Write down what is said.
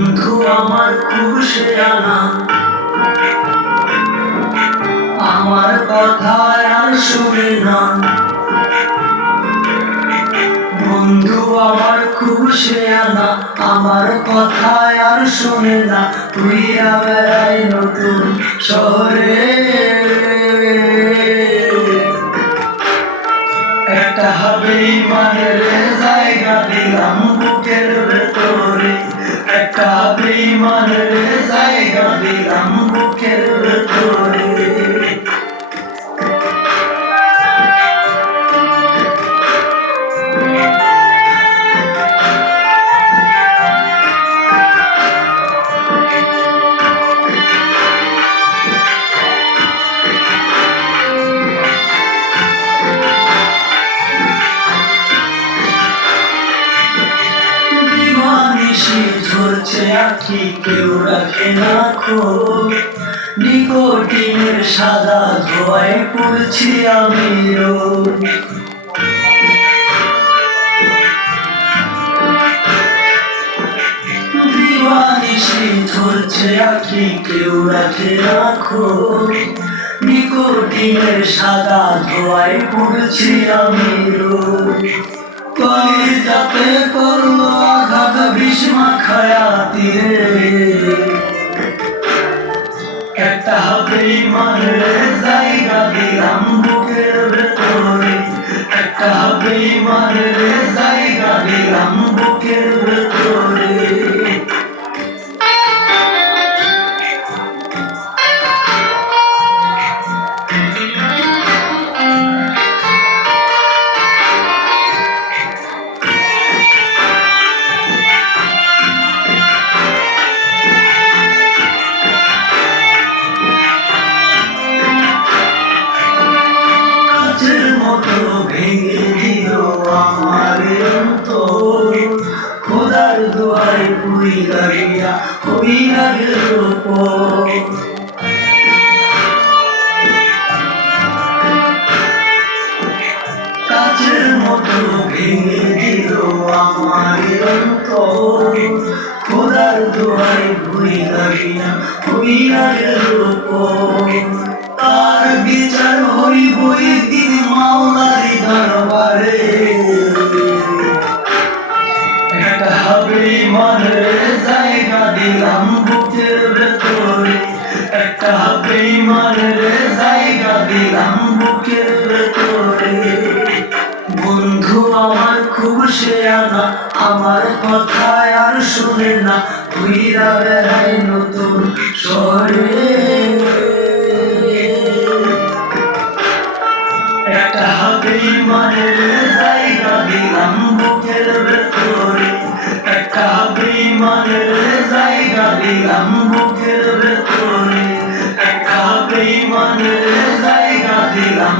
বন্ধু আমার খুব শেয়ানা, আমার কথা আর শুনে না। বন্ধু আমার খুব শেয়ানা, আমার কথা আর শুনে না। ঘুরিয়া বেড়াই নতুন শহরে, একটা বেঈমানের জায়গা দিলাম বুকের ভেতরে, একটা বেঈমানের জায়গা দিলাম বুকের ভেতরে। ঝরছে আখি কেউ রাখে না খোঁজ, নিকোটিনের সাদা ধোঁয়ায় পড়ছি আমি রোজ। দিবানিশি ঝরছে আখি কেউ রাখে না খোঁজ, নিকোটিনের সাদা ধোঁয়ায় পড়ছি আমি রোজ। কলিজাতে করলো আঘাত বিষ মাখায়া তীরে, একটা বেঈমানের জায়গা দিলাম বুকের ভেতরে, একটা বেঈমানের জায়গা দিলাম বুকের ভেতরে। ভেঙে দিল আমার অন্তর, খোদার দোয়ায় পুইরা গিয়া হইয়া গেল পর। কাচের মতো ভেঙে দিল আমার অন্তর, খোদার দোয়ায় পুইরা গিয়া হইয়া গেল পর। তার বিচার হইব একদিন মাওলারি দরবারে, একটা বেঈমানের জায়গা দিলাম বুকের ভেতরে, একটা বেঈমানের জায়গা দিলাম বুকের ভেতরে। বন্ধু আমার খুব শেয়ানা, আমার কথা আর শুনে না। ঘুইরা বেড়াই নতুন শহরে, একটা বেঈমানের জায়গা দিলাম বুকের ভেতরে, একটা বেঈমানের জায়গা দিলাম বুকের ভেতরে, একটা বেঈমানের জায়গা দিলাম।